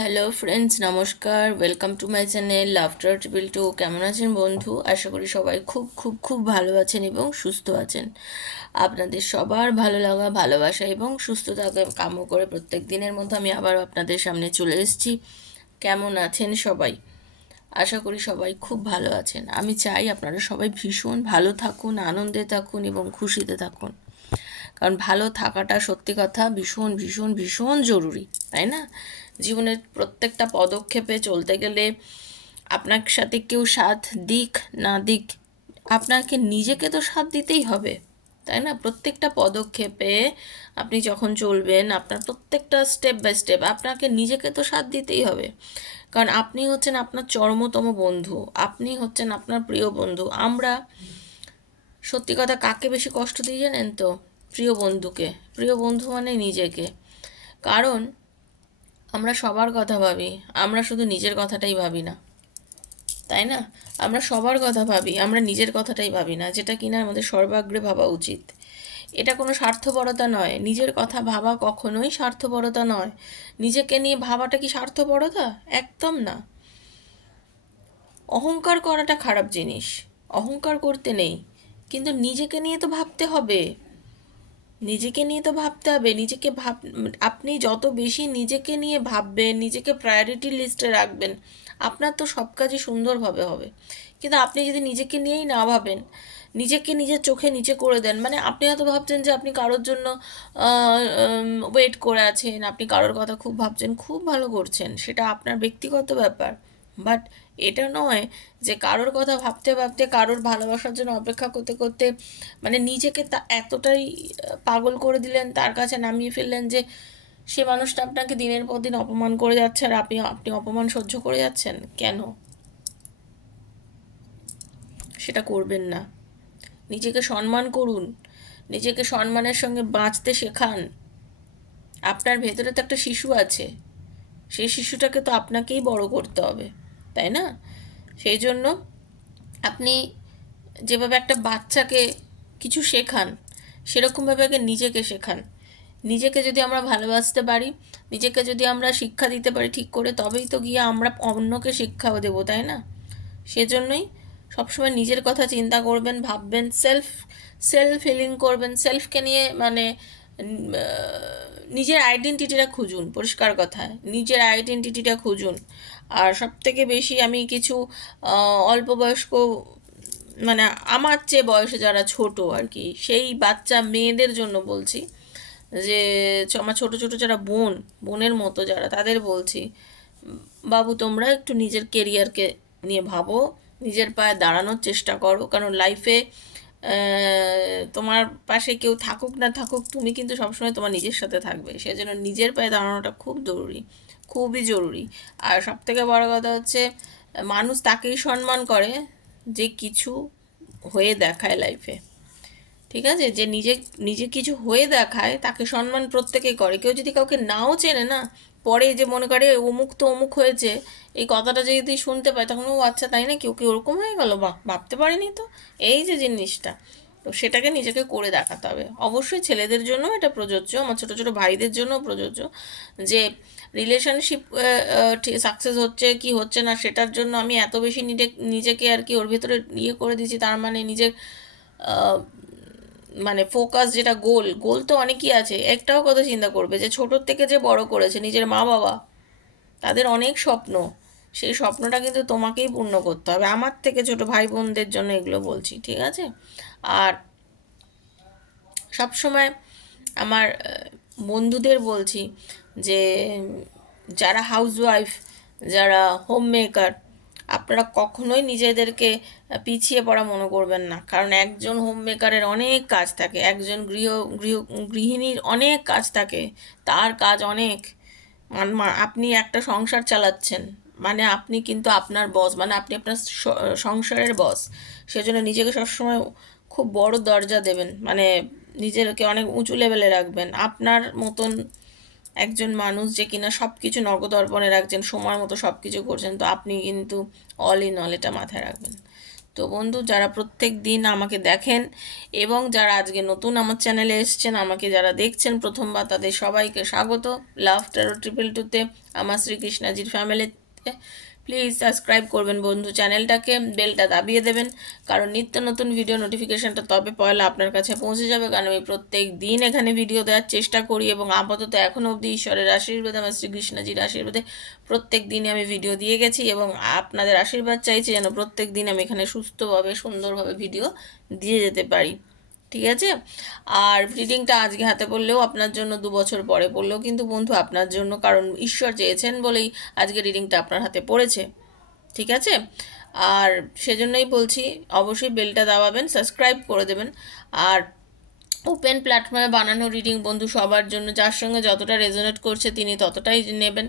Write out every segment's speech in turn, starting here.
Hello friends, নমস্কার। Welcome to my channel laughter triple two. কেমন আছেন বন্ধু? আশা করি সবাই খুব খুব খুব ভালো আছেন এবং সুস্থ আছেন। আপনাদের সবার ভালো লাগা, ভালোবাসা এবং সুস্থতাকে কাম্য করে প্রত্যেক দিনের মতো আমি আবার আপনাদের সামনে চলে এসেছি। কেমন আছেন সবাই? আশা করি সবাই খুব ভালো আছেন। আমি চাই আপনারা সবাই ভীষণ ভালো থাকুন, আনন্দে থাকুন এবং খুশিতে থাকুন। কারণ ভালো থাকাটা সত্যি কথা ভীষণ ভীষণ ভীষণ জরুরি, তাই না? জীবনের প্রত্যেকটা পদক্ষেপে চলতে গেলে আপনার সাথে কেউ সাথ দিক না দিক, আপনাকে নিজেকে তো সাথ দিতেই হবে, তাই না? প্রত্যেকটা পদক্ষেপে আপনি যখন চলবেন, আপনার প্রত্যেকটা স্টেপ বাই স্টেপ আপনাকে নিজেকে তো সাথ দিতেই হবে। কারণ আপনি হচ্ছেন আপনার চরমতম বন্ধু, আপনি হচ্ছেন আপনার প্রিয় বন্ধু। আমরা সত্যি কথা কাকে বেশি কষ্ট দিই জানেন তো? প্রিয় বন্ধুকে। প্রিয় বন্ধু মানে নিজেকে। কারণ আমরা সবার কথা ভাবি, আমরা শুধু নিজের কথাটাই ভাবি না, তাই না? আমরা সবার কথা ভাবি, আমরা নিজের কথাটাই ভাবি না, যেটা কিনা আমাদের সর্বাগ্রে ভাবা উচিত। এটা কোনো স্বার্থপরতা নয়, নিজের কথা ভাবা কখনোই স্বার্থপরতা নয়। নিজেকে নিয়ে ভাবাটা কি স্বার্থপরতা? একদম না। অহংকার করাটা খারাপ জিনিস, অহংকার করতে নেই, কিন্তু নিজেকে নিয়ে তো ভাবতে হবে। নিজেকে নিয়ে তো ভাবতে হবে। আপনি যত বেশি নিজেকে নিয়ে ভাববেন, নিজেকে প্রায়োরিটি লিস্টে রাখবেন, আপনার তো সব কাজই সুন্দরভাবে হবে। কিন্তু আপনি যদি নিজেকে নিয়েই না ভাবেন, নিজেকে নিজের চোখে নিচে করে দেন, মানে আপনি হয়তো ভাবছেন যে আপনি কারোর জন্য ওয়েট করে আছেন, আপনি কারোর কথা খুব ভাবছেন, খুব ভালো করছেন, সেটা আপনার ব্যক্তিগত ব্যাপার। বাট এটা নয় যে কারোর কথা ভাবতে ভাবতে, কারোর ভালোবাসার জন্য অপেক্ষা করতে করতে, মানে নিজেকে তা এতটাই পাগল করে দিলেন, তার কাছে নামিয়ে ফেললেন যে সে মানুষটা আপনাকে দিনের পর দিন অপমান করে যাচ্ছে, আর আপনি আপনি অপমান সহ্য করে যাচ্ছেন কেন? সেটা করবেন না। নিজেকে সম্মান করুন, নিজেকে সম্মানের সঙ্গে বাঁচতে শেখান। আপনার ভেতরে তো একটা শিশু আছে, সেই শিশুটাকে তো আপনাকেই বড় করতে হবে, তাই না? সেই জন্য আপনি যেভাবে একটা বাচ্চাকে কিছু শেখান, সেরকমভাবে আগে নিজেকে শেখান। নিজেকে যদি আমরা ভালোবাসতে পারি, নিজেকে যদি আমরা শিক্ষা দিতে পারি ঠিক করে, তবেই তো গিয়ে আমরা অন্যকে শিক্ষাও দেবো, তাই না? সেজন্যই সবসময় নিজের কথা চিন্তা করবেন, ভাববেন, সেলফ হিলিং করবেন, সেলফকে নিয়ে মানে নিজের আইডেন্টিটিটা খুঁজুন। পরিষ্কার কথায় নিজের আইডেন্টিটিটা খুঁজুন। আর সব থেকে বেশি আমি কিছু অল্প বয়স্ক, মানে আমার চেয়ে বয়সে যারা ছোট আর কি, সেই বাচ্চা মেয়েদের জন্য বলছি, যে আমার ছোট ছোট যারা বোনের মতো যারা, তাদের বলছি, বাবু তোমরা একটু নিজের কেরিয়ারকে নিয়ে ভাবো, নিজের পায়ে দাঁড়ানোর চেষ্টা করো। কারণ লাইফে তোমার পাশে কেউ থাকুক না থাকুক, তুমি কিন্তু সবসময় তোমার নিজের সাথে থাকবে। সেজন্য নিজের পায়ে দাঁড়ানোটা খুব জরুরি, খুবই জরুরি। আর সব থেকে বড় কথা হচ্ছে, মানুষ তাকেই সম্মান করে যে কিছু হয়ে দেখায় লাইফে। ঠিক আছে? যে নিজে নিজে কিছু হয়ে দেখায় তাকে সম্মান প্রত্যেকেই করে। কেউ যদি কাউকে নাও চেনে না, পরে যে মনে করে অমুক তো অমুক হয়েছে, এই কথাটা যদি শুনতে পায়, তখন ও আচ্ছা তাই না, কেউ কি ওরকম হয়ে গেল, বাহ ভাবতে পারিনি তো। এই যে জিনিসটা, তো সেটাকে নিজেকে করে দেখাতে হবে। অবশ্যই ছেলেদের জন্য এটা প্রযোজ্য, আমার ছোটো ছোটো ভাইদের জন্য প্রযোজ্য, যে রিলেশনশিপ সাকসেস হচ্ছে কি হচ্ছে না সেটার জন্য আমি এত বেশি নিজেকে আর কি ওর ভেতরে ইয়ে করে দিয়েছি, তার মানে নিজের মানে ফোকাস, যেটা গোল, গোল তো অনেকই আছে। একটাও কথা চিন্তা করবে যে ছোটোর থেকে যে বড় করেছে নিজের মা বাবা, তাদের অনেক স্বপ্ন, সেই স্বপ্নটা কিন্তু তোমাকেই পূর্ণ করতে হবে। আমার থেকে ছোট ভাই বোনদের জন্য এগুলো বলছি, ঠিক আছে? আর সব সময় আমার বন্ধুদের বলছি যে যারা হাউসওয়াইফ, যারা হোম মেকার, আপনারা কখনোই নিজেদেরকে পিছিয়ে পড়া মনে করবেন না। কারণ একজন হোম মেকারের অনেক কাজ থাকে, একজন গৃহিণীর অনেক কাজ থাকে, তার কাজ অনেক। আপনি একটা সংসার চালাচ্ছেন, মানে আপনি কিন্তু আপনার বস, মানে আপনি আপনার সংসারের বস। সেজন্য নিজেকে সবসময় খুব বড় দরজা দেবেন, মানে নিজেকে অনেক উঁচু লেভেলে রাখবেন। আপনার মতন একজন মানুষ যে কিনা সব কিছু নগদর্পণে রাখছেন, সময় মতো সব কিছু করছেন, তো আপনি কিন্তু অল ইন অল, এটা মাথায় রাখবেন। তো বন্ধু, যারা প্রত্যেক দিন আমাকে দেখেন এবং যারা আজকে নতুন আমার চ্যানেলে এসেছেন, আমাকে যারা দেখছেন প্রথমবার, তাদের সবাইকে স্বাগত লাভ ট্যারো ট্রিপল টুতে, আমার শ্রীকৃষ্ণাজির ফ্যামিলিতে। প্লিজ সাবস্ক্রাইব করবেন বন্ধু চ্যানেলটাকে, বেলটা দাবিয়ে দেবেন, কারণ নিত্য নতুন ভিডিও নোটিফিকেশানটা তবে পয়লা আপনার কাছে পৌঁছে যাবে। কারণ আমি প্রত্যেক দিন এখানে ভিডিও দেওয়ার চেষ্টা করি এবং আপাতত এখনও অবধি ঈশ্বরের আশীর্বাদে, আমার শ্রীকৃষ্ণজির আশীর্বাদে প্রত্যেক দিনে আমি ভিডিও দিয়ে গেছি এবং আপনাদের আশীর্বাদ চাইছি যেন প্রত্যেক দিন আমি এখানে সুস্থভাবে সুন্দরভাবে ভিডিও দিয়ে যেতে পারি। ঠিক আছে? আর রিডিংটা আজকে হাতে পড়লেও আপনার জন্য, 2 বছর পরে পড়লেও কিন্তু বন্ধু আপনার জন্য, কারণ ঈশ্বর চেয়েছেন বলেই আজকে রিডিংটা আপনার হাতে পড়েছে। ঠিক আছে? আর সেজন্যই বলছি, অবশ্যই বেলটা দাবাবেন, সাবস্ক্রাইব করে দেবেন। আর ওপেন প্ল্যাটফর্মে বানানো রিডিং বন্ধু সবার জন্য, যার সঙ্গে যতটা রেজোনেট করছে তিনি ততটাই নেবেন,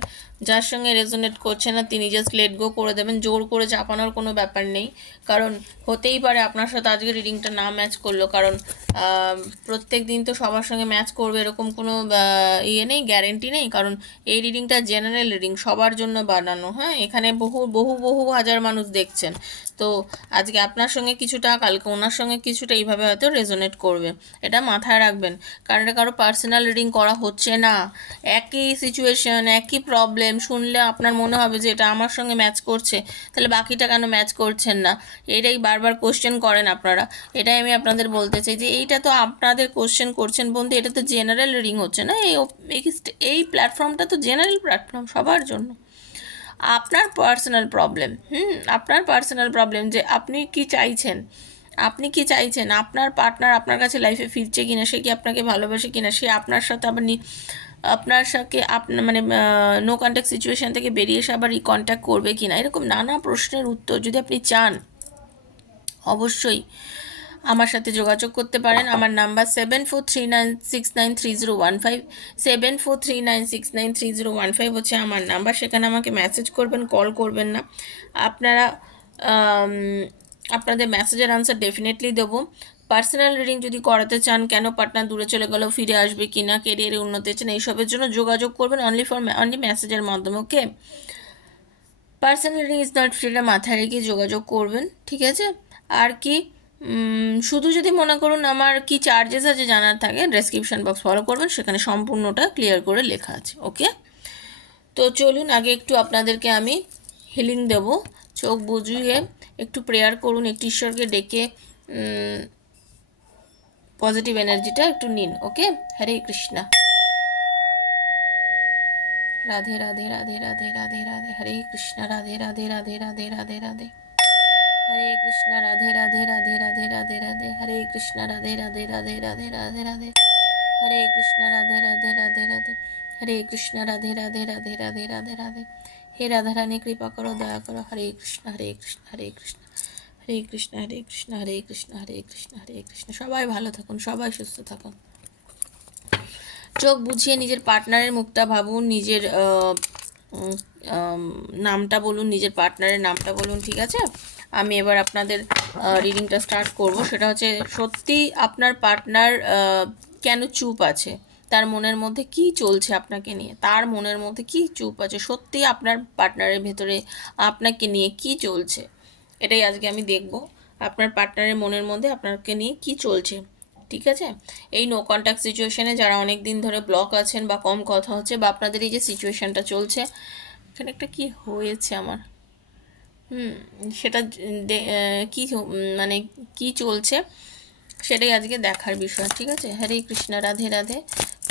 যার সঙ্গে রেজোনেট করছে না তিনি জাস্ট লেট গো করে দেবেন। জোর করে চাপানোর কোনো ব্যাপার নেই, কারণ হতেই পারে আপনার সাথে আজকে রিডিংটা না ম্যাচ করলো, কারণ প্রত্যেক দিন তো সবার সঙ্গে ম্যাচ করবে এরকম কোনো ইয়ে নেই, গ্যারেন্টি নেই, কারণ এই রিডিংটা জেনারেল রিডিং, সবার জন্য বানানো। হ্যাঁ, এখানে বহু বহু বহু হাজার মানুষ দেখছেন, তো আজকে আপনার সঙ্গে কিছুটা, কালকে ওনার সঙ্গে কিছুটা, এইভাবে হয়তো রেজোনেট করবে, এটা মাথায় রাখবেন। কারণ এটা কারো পার্সোনাল রিডিং করা হচ্ছে না, একই সিচুয়েশন, একই প্রবলেম শুনলে আপনার মনে হবে যে এটা আমার সঙ্গে ম্যাচ করছে, তাহলে বাকিটা কেন ম্যাচ করছেন না, এটাই বারবার কোশ্চেন করেন আপনারা। এটাই আমি আপনাদের বলতে চাই যে এইটা তো আপনাদের কোশ্চেন করছেন বন্ধু, এটা তো জেনারেল রিডিং হচ্ছে না, এই প্ল্যাটফর্মটা তো জেনারেল প্ল্যাটফর্ম সবার জন্য। আপনার পার্সোনাল প্রবলেম, আপনার পার্সোনাল প্রবলেম যে আপনি কি চাইছেন, আপনি কি চাইছেন, আপনার পার্টনার আপনার কাছে লাইফে ফিরছে কিনা, সে কি আপনাকে ভালোবাসে কিনা, সে আপনার সাথে আবার আপনার সাথে আপনার মানে নো কন্ট্যাক্ট সিচুয়েশান থেকে বেরিয়ে এসে আবার রিকন্ট্যাক্ট করবে কিনা, এরকম নানা প্রশ্নের উত্তর যদি আপনি চান, অবশ্যই আমার সাথে যোগাযোগ করতে পারেন। আমার নাম্বার 7439693015, 7439693015 হচ্ছে আমার নাম্বার। সেখানে আমাকে মেসেজ করবেন, কল করবেন না। আপনারা আপনাদের মেসেজের আনসার ডেফিনেটলি দেবো। পার্সোনাল রিডিং যদি করাতে চান, কেন পার্টনার দূরে চলে গেলেও ফিরে আসবে কি না, কেরিয়ারে উন্নতি চান, এইসবের জন্য যোগাযোগ করবেন অনলি মেসেজের মাধ্যমে। Okay, personal reading is not free, মাথায় রেখে যোগাযোগ করবেন। ঠিক আছে? আর কি, শুধু যদি মনে করুন আমার কি চার্জেস আছে জানার থাকে, ডেসক্রিপশন বক্স ফলো করবেন, সেখানে সম্পূর্ণটা ক্লিয়ার করে লেখা আছে। ওকে, তো চলুন আগে একটু আপনাদেরকে আমি হিলিং দেব। চোখ বুঝিয়ে একটু প্রেয়ার করুন, একটু ঈশ্বরকে ডেকে পজিটিভ এনার্জিটা একটু নিন। ওকে, হরে কৃষ্ণা, রাধে রাধে রাধে রাধে রাধে রাধে, হরে কৃষ্ণা, রাধে রাধে রাধে রাধে রাধে রাধে, হরে কৃষ্ণ, রাধে রাধে রাধে রাধে রাধে রাধে, হরে কৃষ্ণ, রাধে রাধে রাধে রাধে রাধে রাধে, হরে কৃষ্ণ, রাধে রাধে রাধে রাধে, হরে কৃষ্ণ, রাধে রাধে রাধে রাধে রাধে রাধে। হে রাধারানী, কৃপা করো, দয়া করো। হরে কৃষ্ণ, হরে কৃষ্ণ, হরে কৃষ্ণ, হরে কৃষ্ণ, হরে কৃষ্ণ, হরে কৃষ্ণ, হরে কৃষ্ণ, হরে কৃষ্ণ। সবাই ভালো থাকুন, সবাই সুস্থ থাকুন। চোখ বুঝিয়ে নিজের পার্টনারের মুখটা ভাবুন, নিজের নামটা বলুন, নিজের পার্টনারের নামটা বলুন। ঠিক আছে? আমি এবার আপনাদের রিডিংটা স্টার্ট করব। সেটা হচ্ছে, সত্যি আপনার পার্টনার কেন চুপ আছে, তার মনের মধ্যে কি চলছে আপনাকে নিয়ে, তার মনের মধ্যে কি চুপ আছে, সত্যি আপনার পার্টনারের ভেতরে আপনাকে নিয়ে কি চলছে, এটাই আজকে আমি দেখব। আপনার পার্টনারের মনের মধ্যে আপনাকে নিয়ে কি চলছে। ঠিক আছে? এই নো কন্ট্যাক্ট সিচুয়েশানে যারা অনেক দিন ধরে ব্লক আছেন বা কম কথা হচ্ছে, বা আপনাদের এই যে সিচুয়েশানটা চলছে, এখানে একটা কি হয়েছে আমার, সেটা কি মানে কি চলছে সেটাই আজকে দেখার বিষয়। ঠিক আছে? হরে কৃষ্ণ, রাধে রাধে।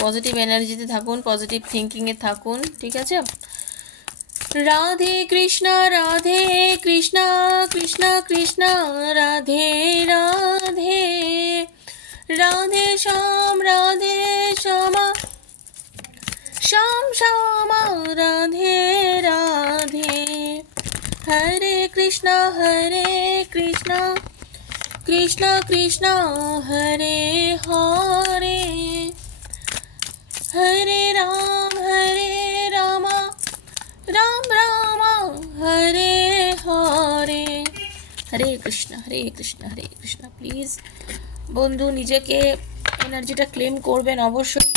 পজিটিভ এনার্জিতে থাকুন, পজিটিভ থিঙ্কিংয়ে থাকুন। ঠিক আছে? রাধে কৃষ্ণ, রাধে কৃষ্ণ, কৃষ্ণ কৃষ্ণ, রাধে রাধে, রাধে শ্যাম, রাধে শ্যামা, শ্যাম শ্যামা, রাধে রাধে, হরে কৃষ্ণ, হরে কৃষ্ণ, কৃষ্ণ কৃষ্ণ, হরে হরে, হরে রাম, রাম রাম, হরে হরে, হরে কৃষ্ণ, হরে কৃষ্ণ, হরে কৃষ্ণ। প্লিজ বন্ধু নিজেকে এনার্জিটা ক্লেম করবেন অবশ্যই।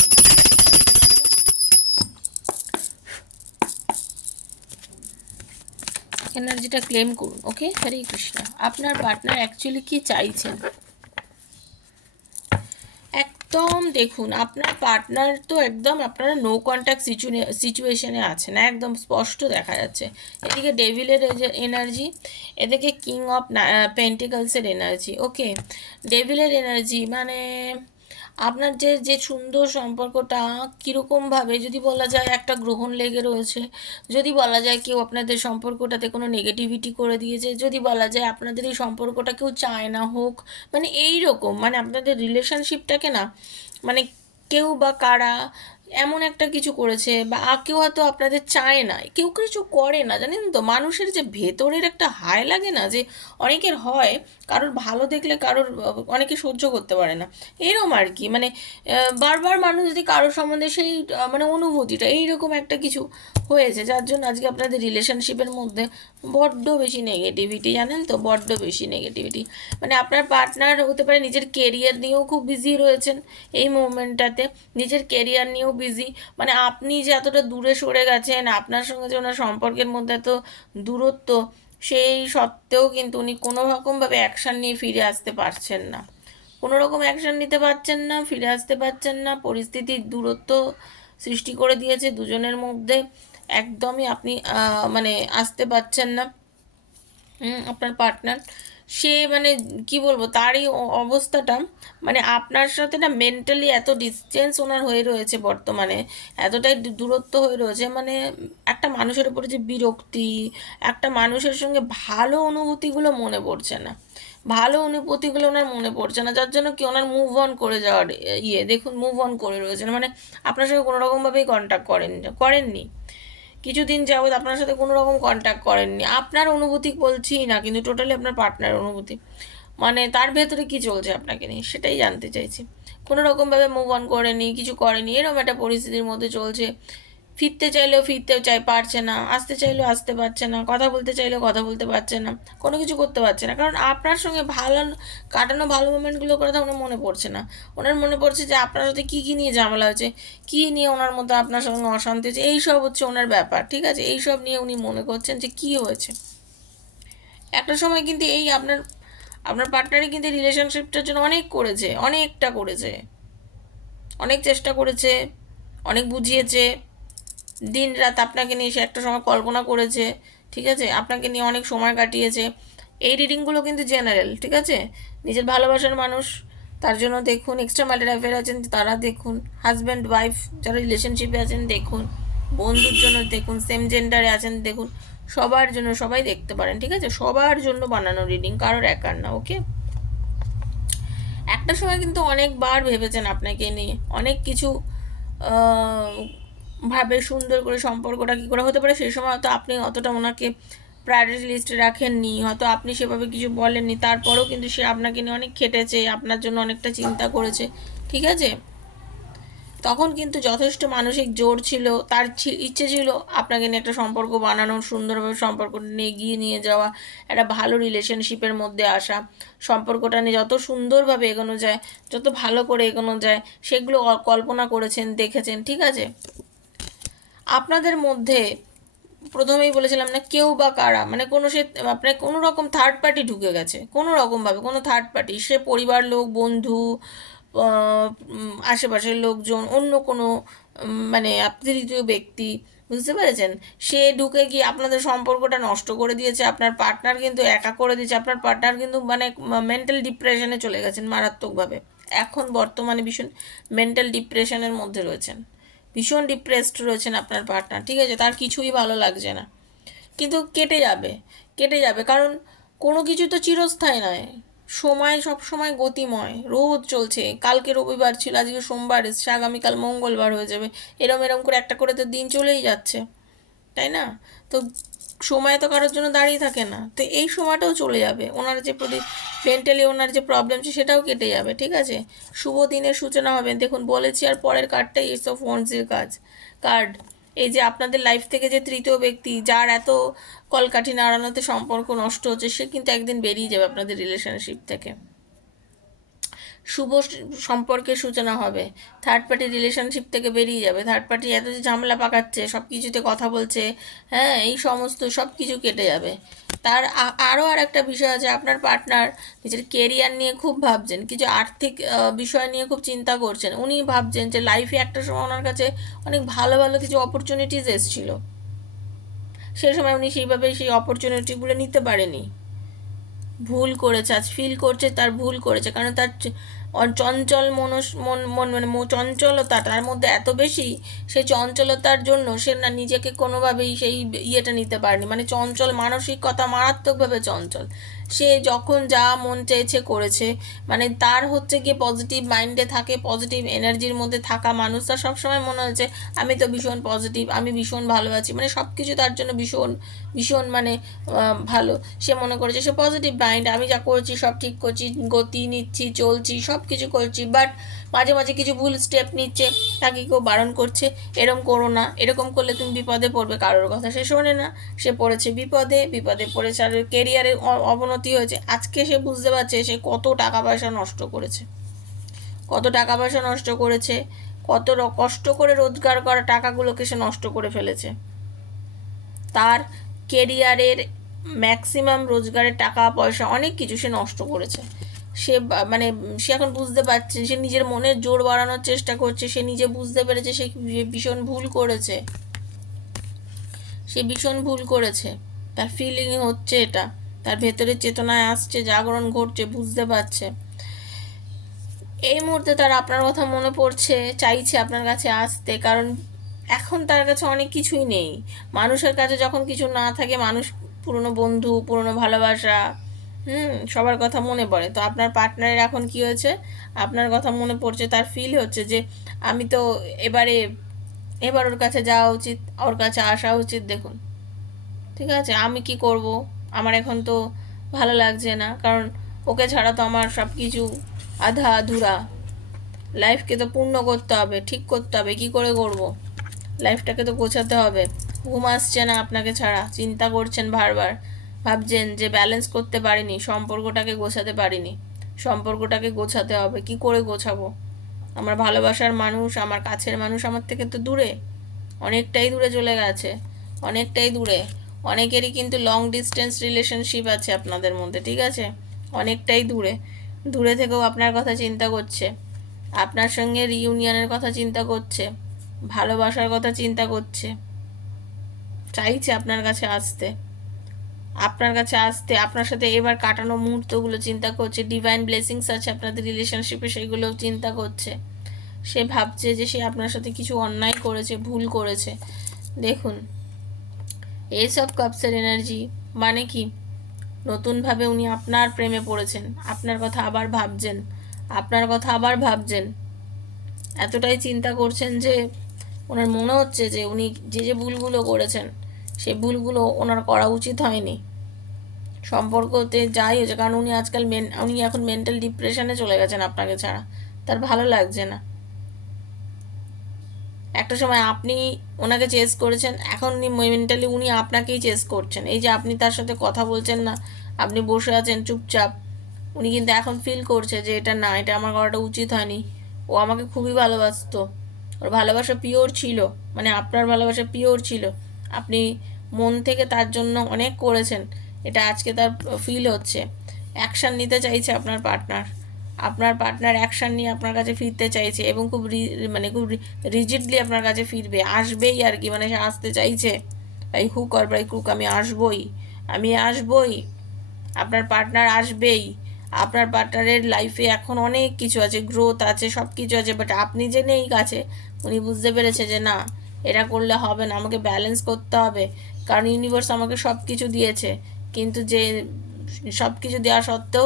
এনার্জিটা ক্লেম করুন। ওকে, হরে কৃষ্ণ। আপনার পার্টনার অ্যাকচুয়ালি কি চাইছেন একদম দেখুন, আপনার পার্টনার তো একদম আপনারা নো কন্ট্যাক্ট সিচুয়েশনে আছেন, একদম স্পষ্ট দেখা যাচ্ছে। এদিকে ডেভিলের এনার্জি, এদিকে কিং অফ পেন্টিকলসের এনার্জি। ওকে, ডেভিলের এনার্জি মানে আপনার যে যে সুন্দর সম্পর্কটা কীরকমভাবে যদি বলা যায় একটা গ্রহণ লেগে রয়েছে, যদি বলা যায় কেউ আপনাদের সম্পর্কটাতে কোনো নেগেটিভিটি করে দিয়েছে, যদি বলা যায় আপনাদের এই সম্পর্কটা কেউ চায় না হোক, মানে এই রকম মানে আপনাদের রিলেশনশিপটাকে না মানে কেউ বা কারা এমন একটা কিছু করেছে, বা কেউ হয়তো আপনাদের চায় না, কেউ কিছু করে না, জানেন তো মানুষের যে ভেতরের একটা হায় লাগে না, যে অনেকের হয়, কারোর ভালো দেখলে কারোর অনেকে সহ্য করতে পারে না, এরম আর কি। মানে বারবার মানুষ যদি কারোর সম্বন্ধে সেই মানে অনুভূতিটা এইরকম একটা কিছু হয়েছে, যার জন্য আজকে আপনাদের রিলেশনশিপের মধ্যে বড্ড বেশি নেগেটিভিটি, জানেন তো, বড্ড বেশি নেগেটিভিটি। মানে আপনার পার্টনার হতে পারে নিজের কেরিয়ার নিয়েও খুব বিজি রয়েছেন এই মোমেন্টটাতে, নিজের কেরিয়ার নিয়েও বিজি। মানে আপনি যে এতটা দূরে সরে গেছেন, আপনার সঙ্গে যে ওনার সম্পর্কের মধ্যে এত দূরত্ব, সেই সত্ত্বেও কিন্তু উনি কোনো রকমভাবে অ্যাকশান নিয়ে ফিরে আসতে পারছেন না, কোনো রকম অ্যাকশান নিতে পারছেন না, ফিরে আসতে পারছেন না। পরিস্থিতির দূরত্ব সৃষ্টি করে দিয়েছে দুজনের মধ্যে, একদমই আপনি মানে আসতে পারছেন না। আপনার পার্টনার সে মানে কি বলবো, তার এই অবস্থাটা মানে আপনার সাথে না মেন্টালি এত ডিস্টেন্স ওনার হয়ে রয়েছে বর্তমানে, এতটাই দূরত্ব হয়ে রয়েছে, মানে একটা মানুষের উপরে যে বিরক্তি, একটা মানুষের সঙ্গে ভালো অনুভূতিগুলো মনে পড়ছে না, ভালো অনুভূতিগুলো ওনার মনে পড়ছে না, যার জন্য কি ওনার মুভ অন করে যাওয়ার দেখুন মুভ অন করে রয়েছেন, মানে আপনার সঙ্গে কোনো রকমভাবেই কন্ট্যাক্ট করেননি কিছুদিন যাবৎ, আপনার সাথে কোনো রকম কন্ট্যাক্ট করেননি। আপনার অনুভূতি বলছি না, কিন্তু টোটালি আপনার পার্টনার অনুভূতি, মানে তার ভেতরে কি চলছে আপনাকে নিয়ে সেটাই জানতে চাইছি। কোনো রকমভাবে মুভ অন করেনি, কিছু করেনি, এরকম একটা পরিস্থিতির মধ্যে চলছে। ফিরতে চাইলেও ফিরতে পারছে না, আসতে চাইলেও আসতে পারছে না, কথা বলতে চাইলেও কথা বলতে পারছে না, কোনো কিছু করতে পারছে না, কারণ আপনার সঙ্গে ভালো কাটানো ভালো মোমেন্টগুলো কথা ওনার মনে পড়ছে না। ওনার মনে পড়ছে যে আপনার সাথে কী কী নিয়ে ঝামেলা হয়েছে, কী নিয়ে ওনার মধ্যে আপনার সঙ্গে অশান্তি হয়েছে, এইসব হচ্ছে ওনার ব্যাপার, ঠিক আছে, এইসব নিয়ে উনি মনে করছেন যে কী হয়েছে। একটা সময় কিন্তু এই আপনার আপনার পার্টনারই কিন্তু রিলেশনশিপটার জন্য অনেক করেছে, অনেকটা করেছে, অনেক চেষ্টা করেছে, অনেক বুঝিয়েছে, দিন রাত আপনাকে নিয়ে সে একটা সময় কল্পনা করেছে, ঠিক আছে, আপনাকে নিয়ে অনেক সময় কাটিয়েছে। এই রিডিংগুলো কিন্তু জেনারেল, ঠিক আছে, নিজের ভালোবাসার মানুষ তার জন্য দেখুন, এক্সট্রা ম্যারিটাল অ্যাফেয়ার আছেন তারা দেখুন, হাজব্যান্ড ওয়াইফ যারা রিলেশনশিপে আছেন দেখুন, বন্ধুর জন্য দেখুন, সেম জেন্ডারে আছেন দেখুন, সবার জন্য, সবাই দেখতে পারেন, ঠিক আছে, সবার জন্য বানানো রিডিং, কারোর একার না। ওকে, একটা সময় কিন্তু অনেকবার ভেবেছেন আপনাকে নিয়ে, অনেক কিছু ভাবে সুন্দর করে সম্পর্কটা কী করে হতে পারে, সেই সময় হয়তো আপনি অতটা ওনাকে প্রায়োরিটি লিস্টে রাখেননি, হয়তো আপনি সেভাবে কিছু বলেননি, তারপরেও কিন্তু সে আপনাকে নিয়ে অনেক খেটেছে, আপনার জন্য অনেকটা চিন্তা করেছে, ঠিক আছে। তখন কিন্তু যথেষ্ট মানসিক জোর ছিল, তার ইচ্ছে ছিল আপনাকে নিয়ে একটা সম্পর্ক বানানো, সুন্দরভাবে সম্পর্কটা নিয়ে এগিয়ে নিয়ে যাওয়া, একটা ভালো রিলেশনশিপের মধ্যে আসা, সম্পর্কটা নিয়ে যত সুন্দরভাবে এগোনো যায়, যত ভালো করে এগোনো যায়, সেগুলো কল্পনা করেছেন, দেখেছেন, ঠিক আছে। আপনাদের মধ্যে প্রথমেই বলেছিলাম না, কেউ বা কারা মানে কোনো সে আপনার কোনো রকম থার্ড পার্টি ঢুকে গেছে, কোনো রকমভাবে কোনো থার্ড পার্টি, সে পরিবার লোক, বন্ধু, আশেপাশের লোকজন, অন্য কোনো মানে তৃতীয় ব্যক্তি, বুঝতে পেরেছেন, সে ঢুকে গিয়ে আপনাদের সম্পর্কটা নষ্ট করে দিয়েছে, আপনার পার্টনার কিন্তু একা করে দিয়েছে, আপনার পার্টনার কিন্তু মানে মেন্টাল ডিপ্রেশনে চলে গেছেন মারাত্মকভাবে, এখন বর্তমানে ভীষণ মেন্টাল ডিপ্রেশনের মধ্যে রয়েছেন, ভীষণ ডিপ্রেসড রয়েছেন আপনার পার্টনার, ঠিক আছে, তার কিছুই ভালো লাগছে না, কিন্তু কেটে যাবে, কেটে যাবে, কারণ কোনো কিছু তো চিরস্থায়ী নয়, সময় সব সময় গতিময়, রোজ চলছে, কালকে রবিবার ছিল, আজকে সোমবার এসছে, আগামীকাল মঙ্গলবার হয়ে যাবে, এরম এরম করে একটা করে তো দিন চলেই যাচ্ছে, তাই না। তো সময় তো কারোর জন্য দাঁড়িয়ে থাকে না, তো এই সময়টাও চলে যাবে, ওনার যে মেন্টালি ওনার যে প্রবলেম সেটাও কেটে যাবে, ঠিক আছে। শুভ দিনের সূচনা হবে, দেখুন বলেছি, আর পরের কার্ডটাই এইস অফ ওয়ান্ডসের কার্ড, এই যে আপনাদের লাইফ থেকে যে তৃতীয় ব্যক্তি, যার এত কলকাঠি নাড়ানোতে সম্পর্ক নষ্ট হচ্ছে, সে কিন্তু একদিন বেরিয়ে যাবে আপনাদের রিলেশনশিপ থেকে, শুভ সম্পর্কের সূচনা হবে, থার্ড পার্টি রিলেশনশিপ থেকে বেরিয়ে যাবে, থার্ড পার্টি এত যে ঝামেলা পাকাচ্ছে, সব কিছুতে কথা বলছে, হ্যাঁ, এই সমস্ত সব কিছু কেটে যাবে। তার আরও আর একটা বিষয় আছে, আপনার পার্টনার নিজের কেরিয়ার নিয়ে খুব ভাবছেন, কিছু আর্থিক বিষয় নিয়ে খুব চিন্তা করছেন। উনি ভাবছেন যে লাইফে একটা সময় ওনার কাছে অনেক ভালো ভালো কিছু অপরচুনিটিস এসেছিলো, সেই সময় উনি সেইভাবে সেই অপরচুনিটিগুলো নিতে পারেনি, ভুল করেছে, আজ ফিল করছে তার ভুল করেছে, কারণ তার চঞ্চল মন মন মানে চঞ্চলতা তার মধ্যে এত বেশি, সেই চঞ্চলতার জন্য সে না নিজেকে কোনোভাবেই সেই ইয়েটা নিতে পারেনি, মানে চঞ্চল মানসিকতা, মারাত্মকভাবে চঞ্চল। সে যখন যা মন চেয়েছে করেছে, মানে তার হচ্ছে গিয়ে পজিটিভ মাইন্ডে থাকে, পজিটিভ এনার্জির মধ্যে থাকা মানুষ, তার সবসময় মনে হচ্ছে আমি তো ভীষণ পজিটিভ, আমি ভীষণ ভালো আছি, মানে সব কিছু তার জন্য ভীষণ ভীষণ মানে ভালো। সে মনে করেছে সে পজিটিভ মাইন্ড, আমি যা করছি সব ঠিক করছি, গতি নিচ্ছি, চলছি, সব কিছু করছি, বাট মাঝে মাঝে কিছু ভুল স্টেপ নিচ্ছে, তাকে কেউ বারণ করছে, এরকম করো না, এরকম করলে তুমি বিপদে পড়বে, কারোর কথা সে শোনে না, সে পড়েছে বিপদে, বিপদে পড়েছে আর কেরিয়ারের অবনতি হয়েছে। আজকে সে বুঝতে পারছে সে কত টাকা পয়সা নষ্ট করেছে, কত টাকা পয়সা নষ্ট করেছে, কত কষ্ট করে রোজগার করা টাকাগুলোকে সে নষ্ট করে ফেলেছে। তার কেরিয়ারের ম্যাক্সিমাম রোজগারের টাকা পয়সা অনেক কিছু সে নষ্ট করেছে। সে মানে সে এখন বুঝতে পারছে, সে নিজের মনের জোর বাড়ানোর চেষ্টা করছে, সে নিজে বুঝতে পেরেছে সে ভীষণ ভুল করেছে, সে ভীষণ ভুল করেছে, তার ফিলিং হচ্ছে এটা, তার ভেতরের চেতনায় আসছে, জাগরণ ঘটছে, বুঝতে পারছে। এই মুহূর্তে তার আপনার কথা মনে পড়ছে, চাইছে আপনার কাছে আসতে, কারণ এখন তার কাছে অনেক কিছুই নেই। মানুষের কাছে যখন কিছু না থাকে, মানুষ পুরনো বন্ধু, পুরনো ভালোবাসা, সবার কথা মনে পড়ে। তো আপনার পার্টনারের এখন কি হয়েছে, আপনার কথা মনে পড়ছে, তার ফিল হচ্ছে যে আমি তো এবারে এবার ওর কাছে যাওয়া উচিত, ওর কাছে আসা উচিত। দেখুন, ঠিক আছে, আমি কি করব, আমার এখন তো ভালো লাগছে না, কারণ ওকে ছাড়া তো আমার সব কিছু আধা আধুরা, লাইফকে তো পূর্ণ করতে হবে, ঠিক করতে হবে, কি করে করব, লাইফটাকে তো গোছাতে হবে। ঘুম আসছে না আপনাকে ছাড়া, চিন্তা করছেন বারবার, ভাবছেন যে ব্যালেন্স করতে পারিনি, সম্পর্কটাকে গোছাতে পারিনি, সম্পর্কটাকে গোছাতে হবে, কি করে গোছাবো, আমার ভালোবাসার মানুষ, আমার কাছের মানুষ আমার থেকে তো দূরে, অনেকটাই দূরে চলে গেছে, অনেকটাই দূরে। অনেকেরই কিন্তু লং ডিস্টেন্স রিলেশনশিপ আছে আপনাদের মধ্যে, ঠিক আছে, অনেকটাই দূরে, দূরে থেকেও আপনার কথা চিন্তা করছে, আপনার সঙ্গে রিইউনিয়নের কথা চিন্তা করছে, ভালোবাসার কথা চিন্তা করছে, চাইছে আপনার কাছে আসতে, আপনার কাছে আসতে, আপনার সাথে এবার কাটানো মুহূর্তগুলো চিন্তা করছে, ডিভাইন ব্লেসিংস আছে আপনাদের রিলেশনশিপে, সেগুলোও চিন্তা করছে। সে ভাবছে যে সে আপনার সাথে কিছু অন্যায় করেছে, ভুল করেছে। দেখুন, এইসব কাপসের এনার্জি মানে কি, নতুনভাবে উনি আপনার প্রেমে পড়েছেন, আপনার কথা আবার ভাবছেন, আপনার কথা আবার ভাবছেন, এতটাই চিন্তা করছেন যে ওনার মনে হচ্ছে যে উনি যে যে ভুলগুলো করেছেন, সেই ভুলগুলো ওনার করা উচিত হয়নি সম্পর্কতে, যাই হয়েছে, কারণ উনি আজকাল উনি এখন মেন্টাল ডিপ্রেশনে চলে গেছেন আপনাকে ছাড়া, তার ভালো লাগছে না। একটা সময় আপনি ওনাকে চেস করেছেন, এখন উনি মেন্টালি উনি আপনাকেই চেস করছেন। এই যে আপনি তার সাথে কথা বলছেন না, আপনি বসে আছেন চুপচাপ, উনি কিন্তু এখন ফিল করছে যে এটা না, এটা আমার করাটা উচিত হয়নি। ও আমাকে খুবই ভালোবাসতো, ওর ভালোবাসা পিওর ছিল, মানে আপনার ভালোবাসা পিওর ছিল, আপনি মন থেকে তার জন্য অনেক করেছেন, এটা আজকে তার ফিল হচ্ছে। অ্যাকশান নিতে চাইছে আপনার পার্টনার, আপনার পার্টনার অ্যাকশান নিয়ে আপনার কাছে ফিরতে চাইছে, এবং খুব মানে খুব রিজিডলি আপনার কাছে ফিরবে, আসবেই আর কি, মানে সে আসতে চাইছে, by hook or by crook, আমি আসবই, আমি আসবই, আপনার পার্টনার আসবেই। আপনার পার্টনারের লাইফে এখন অনেক কিছু আছে, গ্রোথ আছে, সব কিছু আছে, বাট আপনি যে নেই কাছে, উনি বুঝতে পেরেছে যে না, এটা করলে হবে না, আমাকে ব্যালেন্স করতে হবে, কারণ ইউনিভার্স আমাকে সব কিছু দিয়েছে, কিন্তু যে সব কিছু দেওয়া সত্ত্বেও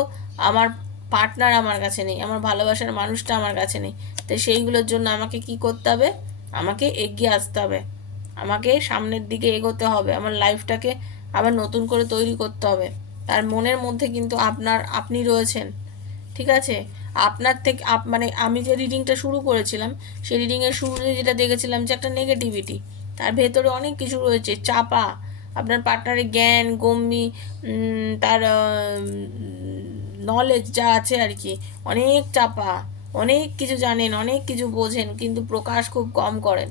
আমার পার্টনার আমার কাছে নেই, আমার ভালোবাসার মানুষটা আমার কাছে নেই। তো সেইগুলোর জন্য আমাকে কি করতে হবে, আমাকে এগিয়ে আসতে হবে, আমাকে সামনের দিকে এগোতে হবে, আমার লাইফটাকে আবার নতুন করে তৈরি করতে হবে। তার মনের মধ্যে কিন্তু আপনি রয়েছেন, ঠিক আছে, আপনার থেকে মানে আমি যে রিডিংটা শুরু করেছিলাম, সেই রিডিংয়ের শুরুতে যেটা দেখেছিলাম যে একটা নেগেটিভিটি, তার ভেতরে অনেক কিছু রয়েছে চাপা, আপনার পার্টনারের জ্ঞান গম্যি, তার নলেজ যা আছে আর কি, অনেক চাপা, অনেক কিছু জানেন, অনেক কিছু বোঝেন, কিন্তু প্রকাশ খুব কম করেন।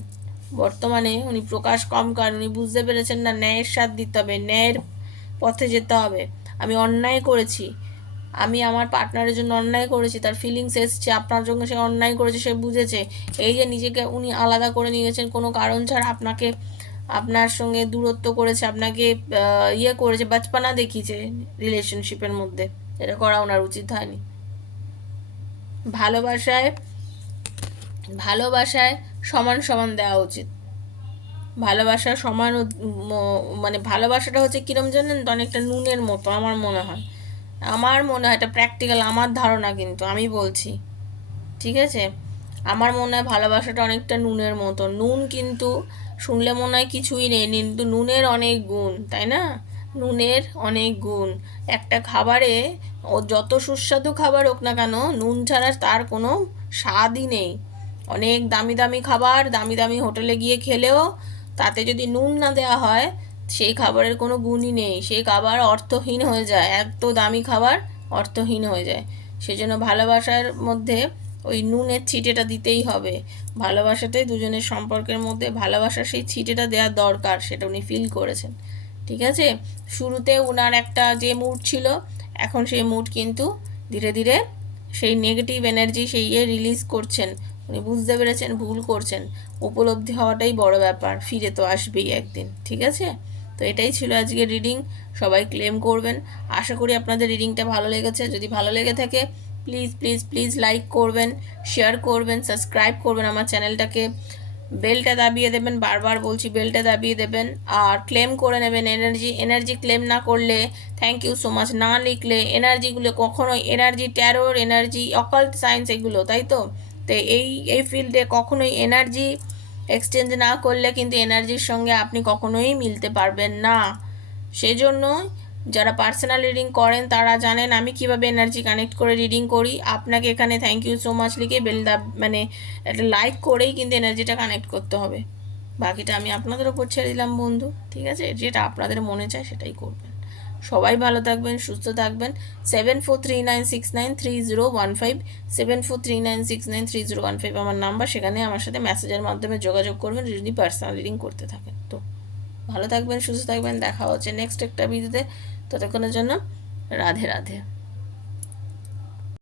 বর্তমানে উনি প্রকাশ কম করেন, উনি বুঝতে পেরেছেন না ন্যায়ের সাথ দিতে হবে, ন্যায়ের পথে যেতে হবে। আমি অন্যায় করেছি, আমি আমার পার্টনারের জন্য অন্যায় করেছি, তার ফিলিংস এসছে, আপনার জন্য সে অন্যায় করেছে, সে বুঝেছে। এই যে নিজেকে উনি আলাদা করে নিয়েছেন কোনো কারণ ছাড়া, আপনাকে, আপনার সঙ্গে দূরত্ব করেছে, আপনাকে ইয়ে করেছে, বাচপানা দেখিয়েছে রিলেশনশিপের মধ্যে, এটা করা ওনার উচিত হয়নি। ভালোবাসায়, ভালোবাসায় সমান সমান দেওয়া উচিত। ভালোবাসা সমান মানে ভালোবাসাটা হচ্ছে কিরম জানেন তো, অনেকটা নুনের মতো আমার মনে হয়। আমার মনে হয় এটা প্র্যাকটিক্যাল, আমার ধারণা, কিন্তু আমি বলছি, ঠিক আছে? আমার মনে হয় ভালোবাসাটা অনেকটা নুনের মতো। নুন কিন্তু শুনলে মনে হয় কিছুই নেই, কিন্তু নুনের অনেক গুণ, তাই না? নুনের অনেক গুণ। একটা খাবারে, ও যত সুস্বাদু খাবার হোক না কেন, নুন ছাড়া তার কোনো স্বাদই নেই। অনেক দামি দামি খাবার দামি দামি হোটেলে গিয়ে খেলেও তাতে যদি নুন না দেওয়া হয়, সেই খাবারের কোনো গুণই নেই, সেই খাবার অর্থহীন হয়ে যায়, এত দামি খাবার অর্থহীন হয়ে যায়। সেজন্য ভালোবাসার মধ্যে ওই নুনের ছিটেটা দিতেই হবে। ভালোবাসাটাই দুজনের সম্পর্কের মধ্যে ভালোবাসার সেই ছিটেটা দেওয়া দরকার, সেটা উনি ফিল করেছেন। ঠিক আছে? শুরুতে ওনার একটা যে মুড ছিল, এখন সেই মুড কিন্তু ধীরে ধীরে সেই নেগেটিভ এনার্জি সেই রিলিজ করছেন। উনি বুঝতে পেরেছেন ভুল করছেন, উপলব্ধি হওয়াটাই বড় ব্যাপার, ফিরে তো আসবেই একদিন। ঠিক আছে? তো এটাই ছিল আজকে রিডিং, সবাই ক্লেম করবেন। আশা করি আপনাদের রিডিংটা ভালো লেগেছে। যদি ভালো লেগে থাকে প্লিজ প্লিজ প্লিজ লাইক করবেন, শেয়ার করবেন, সাবস্ক্রাইব করবেন আমার চ্যানেলটাকে, বেলটা দাবিয়ে দেবেন, বারবার বলছি বেলটা দাবিয়ে দেবেন, আর ক্লেম করে নেবেন এনার্জি। এনার্জি ক্লেম না করলে, থ্যাংক ইউ সো মাচ না লিখলে, এনার্জিগুলো কখনোই, এনার্জি ট্যারোর এনার্জি, অকাল্ট সায়েন্স এগুলো, তাই তো? তো এই ফিল্ডে কখনোই এনার্জি এক্সচেঞ্জ না করলে কিন্তু এনার্জির সঙ্গে আপনি কখনোই মিলতে পারবেন না। সেজন্য যারা পার্সোনাল রিডিং করেন তারা জানেন আমি কিভাবে এনার্জি কানেক্ট করে রিডিং করি। আপনাকে এখানে থ্যাংক ইউ সো মাচ লিখে বেল মানে একটা লাইক করেই কিন্তু এনার্জিটা কানেক্ট করতে হবে। বাকিটা আমি আপনাদের ওপর ছেড়ে দিলাম বন্ধু, ঠিক আছে? যেটা আপনাদের মনে চায় সেটাই করবেন। সবাই ভালো থাকবেন, সুস্থ থাকবেন। 7439693015, 7439693015 আমার নাম্বার, সেখানে আমার সাথে মেসেজের মাধ্যমে যোগাযোগ করবেন যদি পার্সোনাল রিডিং করতে থাকেন। তো ভালো থাকবেন, সুস্থ থাকবেন, দেখা হচ্ছে নেক্সট একটা ভিডিওতে। ততক্ষণের জন্য রাধে রাধে।